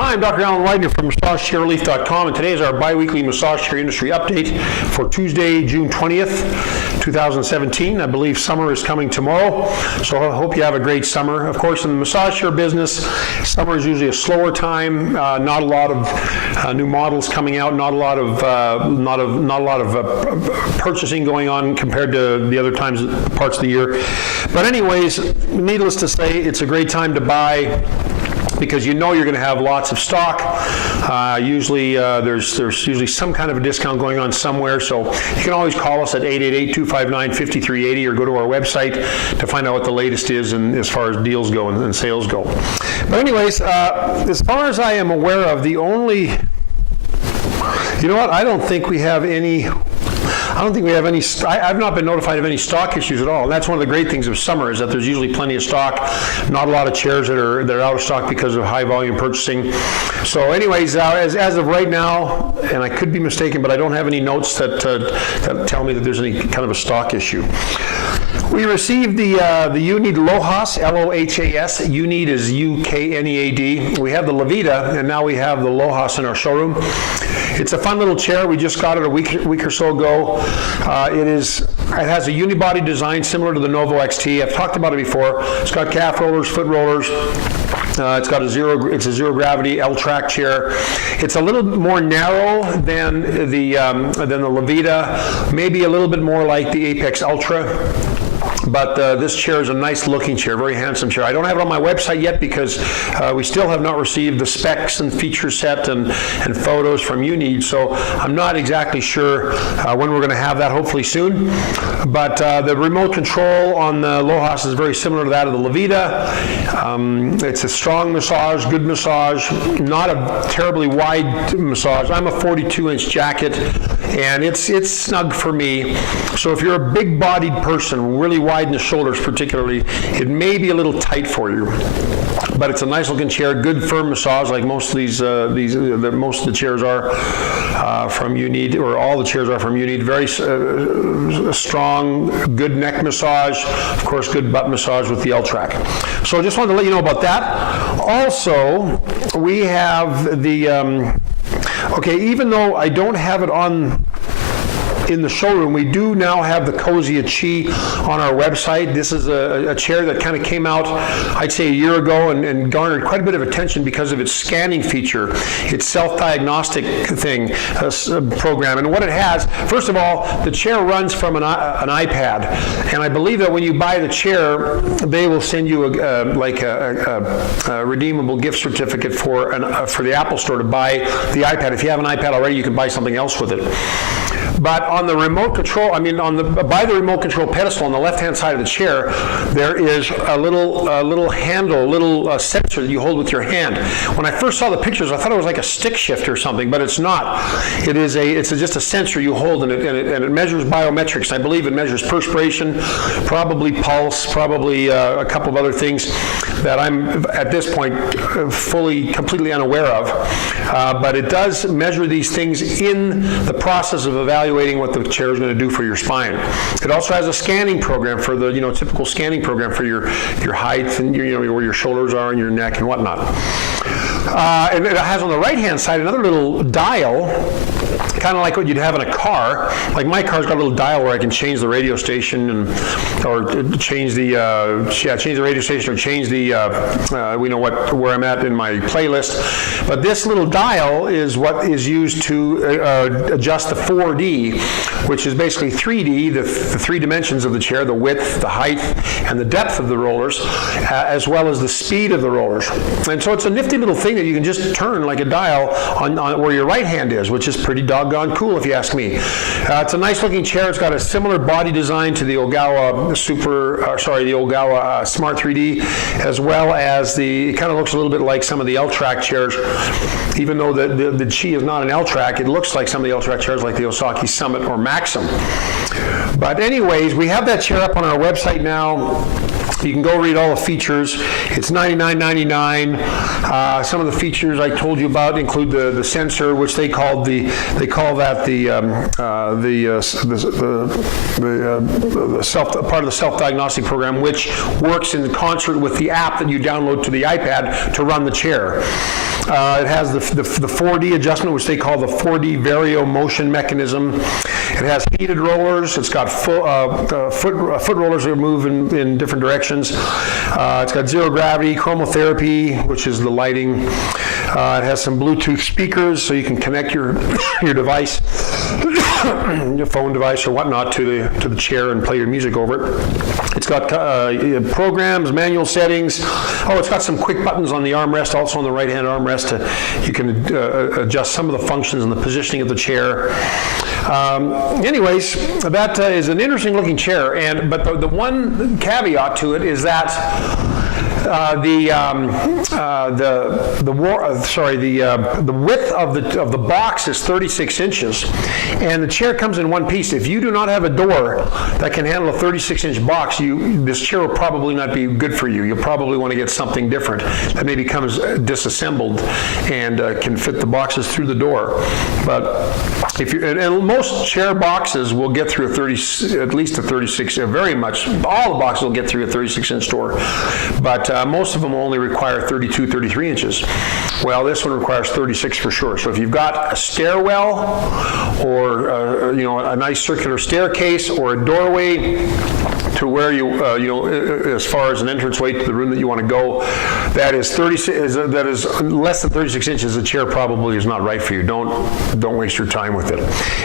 Hi, I'm Dr. Alan Widener from MassageChairRelief.com, and today is our bi-weekly massage chair industry update for Tuesday, June 20th, 2017. I believe summer is coming tomorrow, so I hope you have a great summer. Of course, in the massage chair business, summer is usually a slower time. Not a lot of new models coming out. Not a lot of purchasing going on compared to the other parts of the year. But anyways, needless to say, it's a great time to buy, because you know you're going to have lots of stock. Usually there's usually some kind of a discount going on somewhere, so you can always call us at 888-259-5380 or go to our website to find out what the latest is as far as deals go and sales go. But anyways, as far as I am aware of, the only, you know what, I don't think we have any, I've not been notified of any stock issues at all. And that's one of the great things of summer, is that there's usually plenty of stock, not a lot of chairs that are out of stock because of high volume purchasing. So anyways, as of right now, and I could be mistaken, but I don't have any notes that tell me that there's any kind of a stock issue. We received the Need Rojas, L-O-H-A-S. Need is U-K-N-E-A-D. We have the Blvd, and now we have the Rojas in our showroom. It's a fun little chair. We just got it a week or so ago. It has a unibody design similar to the Novo XT. I've talked about it before. It's got calf rollers, foot rollers. It's a zero gravity L-track chair. It's a little more narrow than the Blvd, maybe a little bit more like the Apex Ultra. But this chair is a nice looking chair, very handsome chair. I don't have it on my website yet because we still have not received the specs and feature set and photos from Need, so I'm not exactly sure when we're going to have that, hopefully soon. But the remote control on the Rojas is very similar to that of the Blvd. It's a strong massage, good massage, not a terribly wide massage. I'm a 42-inch jacket, and it's snug for me. So if you're a big-bodied person, really wide in the shoulders particularly, it may be a little tight for you. But it's a nice looking chair, good firm massage, like most of most of the chairs are from Need, or all the chairs are from Need. Very strong, good neck massage, of course, good butt massage with the L-track. So I just wanted to let you know about that. Also, we have the, even though I don't have it in the showroom, we do now have the Cozy Chise on our website. This is a chair that kind of came out, I'd say, a year ago and garnered quite a bit of attention because of its scanning feature, its self-diagnostic program. And what it has, first of all, the chair runs from an iPad. And I believe that when you buy the chair, they will send you a redeemable gift certificate for the Apple Store to buy the iPad. If you have an iPad already, you can buy something else with it. But on the remote control, by the remote control pedestal on the left-hand side of the chair, there is a little handle, a little sensor that you hold with your hand. When I first saw the pictures, I thought it was like a stick shift or something, but it's not. It's just a sensor you hold, and it measures biometrics. I believe it measures perspiration, probably pulse, probably a couple of other things that I'm at this point completely unaware of. But it does measure these things in the process of evaluating what the chair is going to do for your spine. It also has a scanning program for the typical scanning program for your height and where your shoulders are and your neck and whatnot. And it has on the right-hand side another little dial, kind of like what you'd have in a car. Like my car's got a little dial where I can change the radio station or change the radio station, or change where I'm at in my playlist. But this little dial is what is used to adjust the 4D, which is basically 3D, the three dimensions of the chair, the width, the height, and the depth of the rollers, as well as the speed of the rollers. And so it's a nifty little thing that you can just turn like a dial on where your right hand is, which is pretty doggone cool if you ask me. It's a nice looking chair. It's got a similar body design to the Ogawa Smart 3D, as well as it kind of looks a little bit like some of the L-track chairs. Even though the Chise is not an L-track, it looks like some of the L-track chairs like the Osaki Summit or Maxim. But anyways, we have that chair up on our website now. You can go read all the features. It's $99.99. Some of the features I told you about include the sensor, which they call the part of the self-diagnostic program, which works in concert with the app that you download to the iPad to run the chair. It has the 4D adjustment, which they call the 4D Brio motion mechanism. It has heated rollers. It's got foot rollers that move in different directions. It's got zero gravity, chromotherapy, which is the lighting. It has some Bluetooth speakers, so you can connect your device, your phone device or whatnot, to the chair and play your music over it. It's got programs, manual settings. Oh, it's got some quick buttons on the armrest, also on the right-hand armrest. You can adjust some of the functions and the positioning of the chair. Anyways, that is an interesting-looking chair. But the one caveat to it is that the width of the box is 36 inches, and the chair comes in one piece. If you do not have a door that can handle a 36-inch box, this chair will probably not be good for you. You'll probably want to get something different that maybe comes disassembled and can fit the boxes through the door. But if you and most chair boxes will get through at least a 36. Very much all the boxes will get through a 36-inch door, but most of them will only require 32, 33 inches. Well, this one requires 36 for sure. So if you've got a stairwell or a nice circular staircase or a doorway to where as far as an entranceway to the room that you want to go, that is less than 36 inches, the chair probably is not right for you. Don't waste your time with it.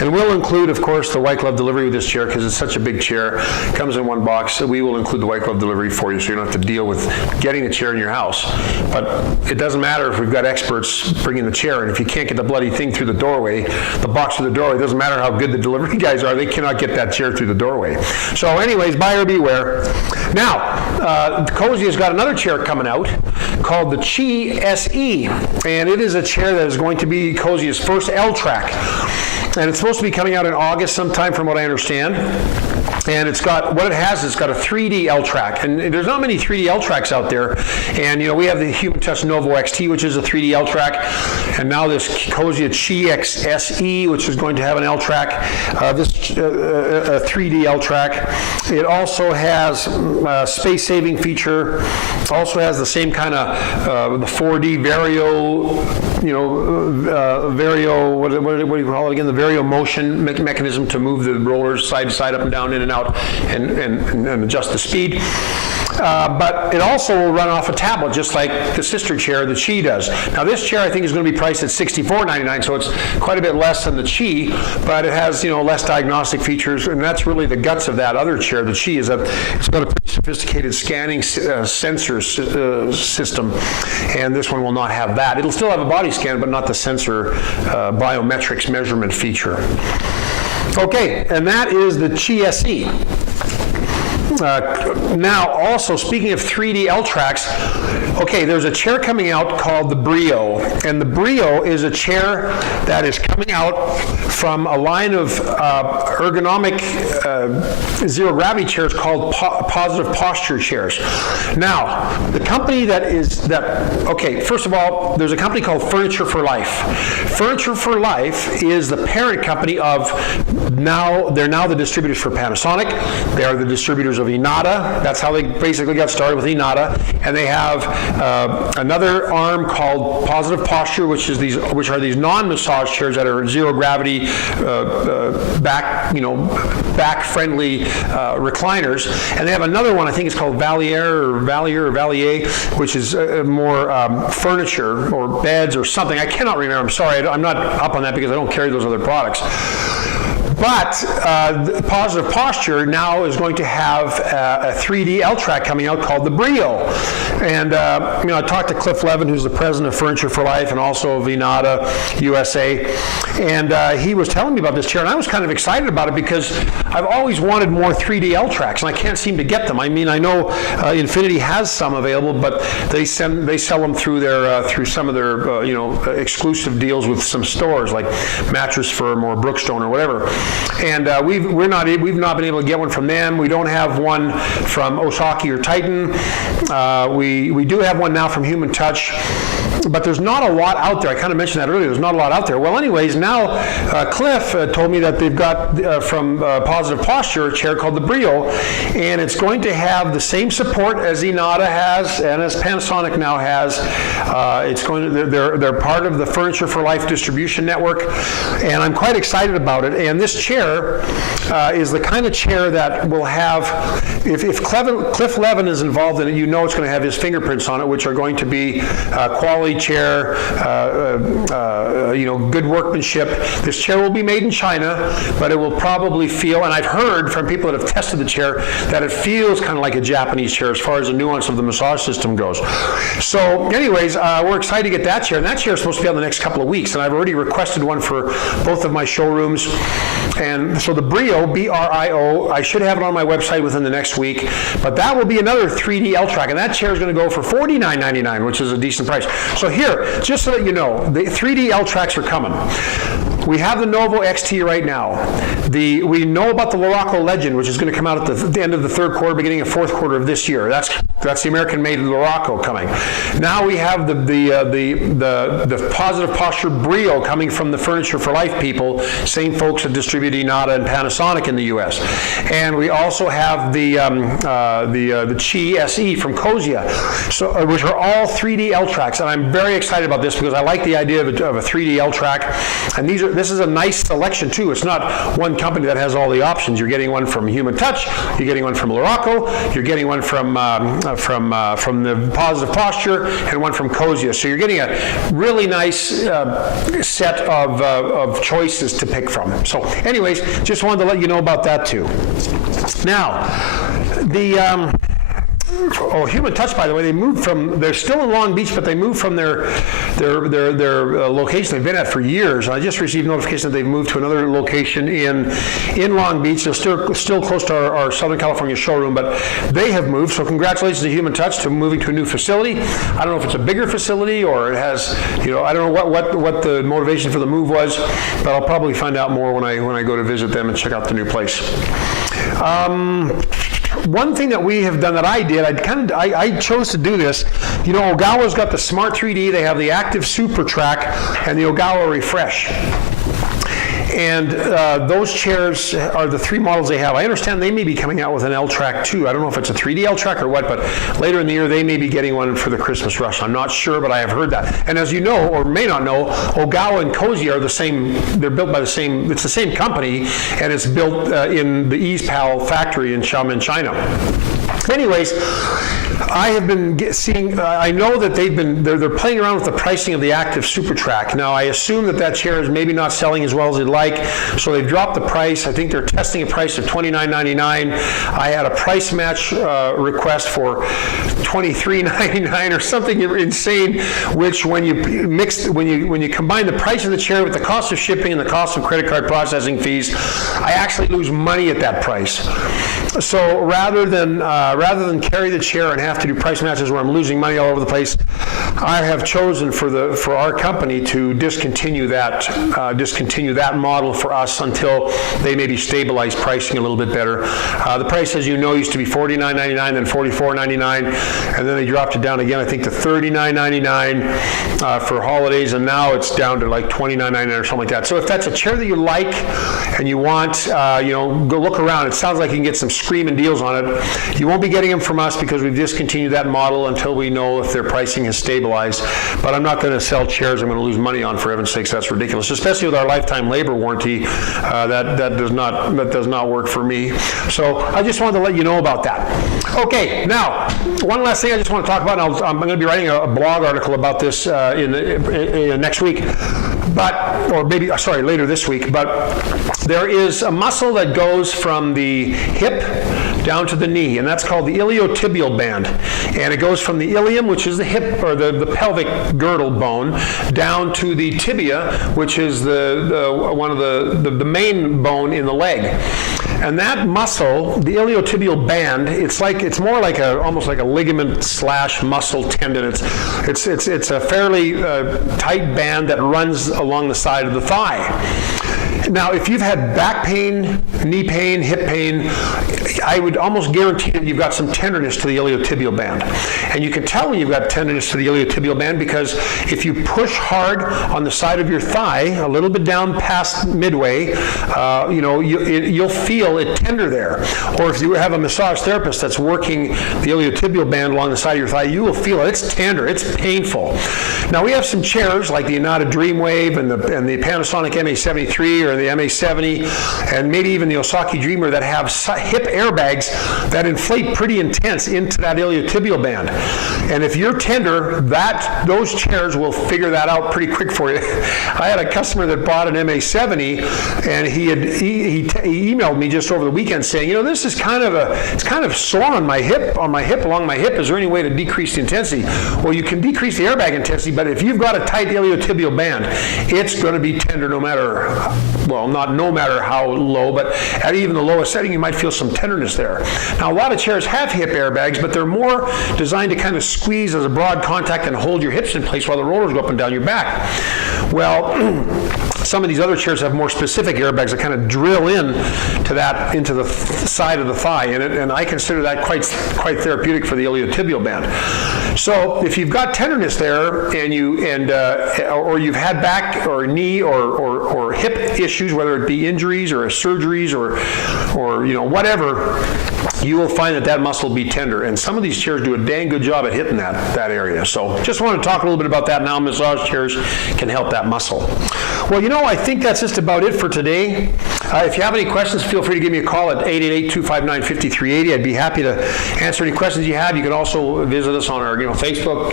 And we'll include, of course, the white glove delivery with this chair because it's such a big chair. It comes in one box. So we will include the white glove delivery for you, so you don't have to deal with getting the chair in your house. But it doesn't matter if we've got experts bringing the chair in. If you can't get the bloody thing through the doorway, the box through the doorway, it doesn't matter how good the delivery guys are, they cannot get that chair through the doorway. So anyways, buyer beware. Now, Cozy has got another chair coming out called the Chise, and it is a chair that is going to be Cozy's first L-Track. And it's supposed to be coming out in August sometime, from what I understand. And it's got a 3D L-Track. And there's not many 3D L-Tracks out there. And, we have the Human Touch Novo XT, which is a 3D L-Track. And now this Cozy Chise SE, which is going to have an L-Track, a 3D L-Track. It also has a space-saving feature. Also has the same kind of the 4D Brio, what do you call it again? The Brio motion mechanism to move the rollers side to side, up and down, in and out, and adjust the speed. But it also will run off a tablet, just like the sister chair, the Chise does. Now, this chair I think is going to be priced at $64.99, so it's quite a bit less than the Chise, but it has less diagnostic features, and that's really the guts of that other chair. The Chise it's got a pretty sophisticated scanning sensor system, and this one will not have that. It'll still have a body scan, but not the sensor biometrics measurement feature. Okay, and that is the Chise. Now, also, speaking of 3D L-Tracks, okay, there's a chair coming out called the Brio, and the Brio is a chair that is coming out from a line of ergonomic zero-gravity chairs called positive posture chairs. Now, the company first of all, there's a company called Furniture for Life. Furniture for Life is the parent company of they're now the distributors for Panasonic. They are the distributors of Inada. That's how they basically got started, with Inada. And they have another arm called Positive Posture, which are these non-massage chairs that are zero gravity, back-friendly recliners. And they have another one, I think it's called Valier, which is more furniture or beds or something. I cannot remember. I'm sorry, I'm not up on that because I don't carry those other products. But Positive Posture now is going to have a 3D L-Track coming out called the Brio. And I talked to Cliff Levin, who's the president of Furniture for Life and also of Inada USA, and he was telling me about this chair, and I was kind of excited about it because I've always wanted more 3D L-Tracks, and I can't seem to get them. I mean, I know Infinity has some available, but they sell them through some of their exclusive deals with some stores like Mattress Firm or Brookstone or whatever. And we've not been able to get one from them. We don't have one from Osaki or Titan. We do have one now from Human Touch, but there's not a lot out there. I kind of mentioned that earlier. There's not a lot out there. Well, anyways, now Cliff told me that they've got from Positive Posture a chair called the Brio, and it's going to have the same support as Inada has and as Panasonic now has. It's going to, they're part of the Furniture for Life distribution network, and I'm quite excited about it. And this chair is the kind of chair that will have, if Cliff Levin is involved in it, you know it's going to have his fingerprints on it, which are going to be quality chair, good workmanship. This chair will be made in China, but it will probably feel, and I've heard from people that have tested the chair, that it feels kind of like a Japanese chair as far as the nuance of the massage system goes. So anyways, we're excited to get that chair, and that chair is supposed to be out in the next couple of weeks, and I've already requested one for both of my showrooms. And so the Brio, B-R-I-O, I should have it on my website within the next week, but that will be another 3D L-Track, and that chair is going to go for $49.99, which is a decent price. So here, just so that you know, the 3D L-Tracks are coming. We have the Novo XT right now. We know about the Luraco Legend, which is going to come out at the end of the third quarter, beginning of fourth quarter of this year. That's the American-made Luraco coming. Now we have the Positive Posture Brio coming from the Furniture for Life people, same folks that distribute Inada and Panasonic in the U.S. And we also have the Chise SE from Kozia, which are all 3D L-Tracks. And I'm very excited about this because I like the idea of a 3D L-Track. And this is a nice selection too. It's not one company that has all the options. You're getting one from Human Touch, you're getting one from Luraco, you're getting one from the Positive Posture, and one from Kozia. So you're getting a really nice set of choices to pick from. So anyways, just wanted to let you know about that too. Now, Human Touch, by the way, they're still in Long Beach, but they moved from their location they've been at for years. I just received notification that they've moved to another location in Long Beach. They're still close to our Southern California showroom, but they have moved. So congratulations to Human Touch to moving to a new facility. I don't know if it's a bigger facility or it has, I don't know what the motivation for the move was, but I'll probably find out more when I go to visit them and check out the new place. One thing that we have done that I did, I chose to do this. Ogawa's got the Smart 3D, they have the Active Super Track, and the Ogawa Refresh. And those chairs are the three models they have. I understand they may be coming out with an L-Track too. I don't know if it's a 3D L-Track or what, but later in the year they may be getting one for the Christmas rush. I'm not sure, but I have heard that. And as you know, or may not know, Ogawa and Kozia are the same, they're built by it's the same company, and it's built in the EasePal factory in Xiamen, China. Anyways, I have been seeing, I know that they're playing around with the pricing of the Active Super Track. Now, I assume that chair is maybe not selling as well as they'd like, so they've dropped the price. I think they're testing a price of $29.99. I had a price match request for $23.99 or something insane, which when you combine the price of the chair with the cost of shipping and the cost of credit card processing fees, I actually lose money at that price. So rather than carry the chair and have to do price matches where I'm losing money all over the place, I have chosen for our company to discontinue that model for us until they maybe stabilize pricing a little bit better. The price, as you know, used to be $49.99, then $44.99, and then they dropped it down again, I think, to $39.99 for holidays, and now it's down to like $29.99 or something like that. So if that's a chair that you like and you want, go look around. It sounds like you can get some screaming deals on it. You won't be getting them from us because we've discontinued that model until we know if their pricing has stabilized. But I'm not going to sell chairs I'm going to lose money on, for heaven's sakes. That's ridiculous, especially with our lifetime labor warranty. That does not work for me. So I just wanted to let you know about that. Okay, now one last thing I just want to talk about, and I'm going to be writing a blog article about this in next week, later this week. But there is a muscle that goes from the hip down to the knee, and that's called the iliotibial band. And it goes from the ilium, which is the hip or the pelvic girdle bone, down to the tibia, which is one of the main bone in the leg. And that muscle, the iliotibial band, it's more like almost like a ligament / muscle tendon. It's a fairly tight band that runs along the side of the thigh. Now, if you've had back pain, knee pain, hip pain, I would almost guarantee that you've got some tenderness to the iliotibial band. And you can tell when you've got tenderness to the iliotibial band because if you push hard on the side of your thigh, a little bit down past midway, you'll feel it tender there. Or if you have a massage therapist that's working the iliotibial band along the side of your thigh, you will feel it. It's tender. It's painful. Now, we have some chairs like the Inada Dreamwave and the Panasonic MA73 or the MA70 and maybe even the Osaki Dreamer that have hip airbags that inflate pretty intense into that iliotibial band. And if you're tender, those chairs will figure that out pretty quick for you. I had a customer that bought an MA70 and he emailed me just over the weekend saying, this is it's kind of sore on my hip, along my hip. Is there any way to decrease the intensity? Well, you can decrease the airbag intensity, but if you've got a tight iliotibial band, it's going to be tender no matter, not no matter how low, but at even the lowest setting, you might feel some tenderness there. Now, a lot of chairs have hip airbags, but they're more designed to kind of squeeze as a broad contact and hold your hips in place while the rollers go up and down your back. Well, some of these other chairs have more specific airbags that kind of drill into the side of the thigh, and I consider that quite therapeutic for the iliotibial band. So if you've got tenderness there, or you've had back or knee or hip issues, whether it be injuries or surgeries or whatever, you will find that muscle will be tender. And some of these chairs do a dang good job at hitting that area. So just want to talk a little bit about that now. Massage chairs can help that muscle. Well, I think that's just about it for today. If you have any questions, feel free to give me a call at 888-259-5380. I'd be happy to answer any questions you have. You can also visit us on our Facebook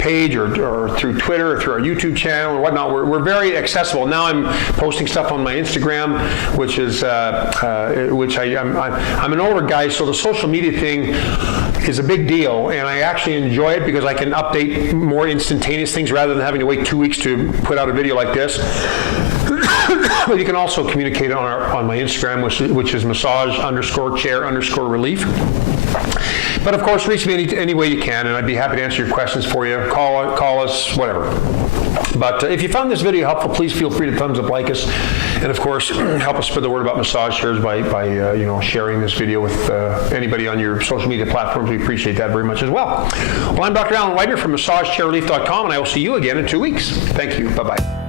page or through Twitter or through our YouTube channel or whatnot. We're very accessible. Now I'm posting stuff on my Instagram, which is I'm an older guy, so the social media thing is a big deal, and I actually enjoy it because I can update more instantaneous things rather than having to wait 2 weeks to put out a video like this. But you can also communicate on my Instagram, which is massage_chair_relief. But of course, reach me any way you can, and I'd be happy to answer your questions for you. Call us, whatever. But if you found this video helpful, please feel free to thumbs up, like us, and of course, help us spread the word about massage chairs by sharing this video with anybody on your social media platforms. We appreciate that very much as well. Well, I'm Dr. Alan Widener from MassageChairRelief.com, and I will see you again in 2 weeks. Thank you. Bye-bye.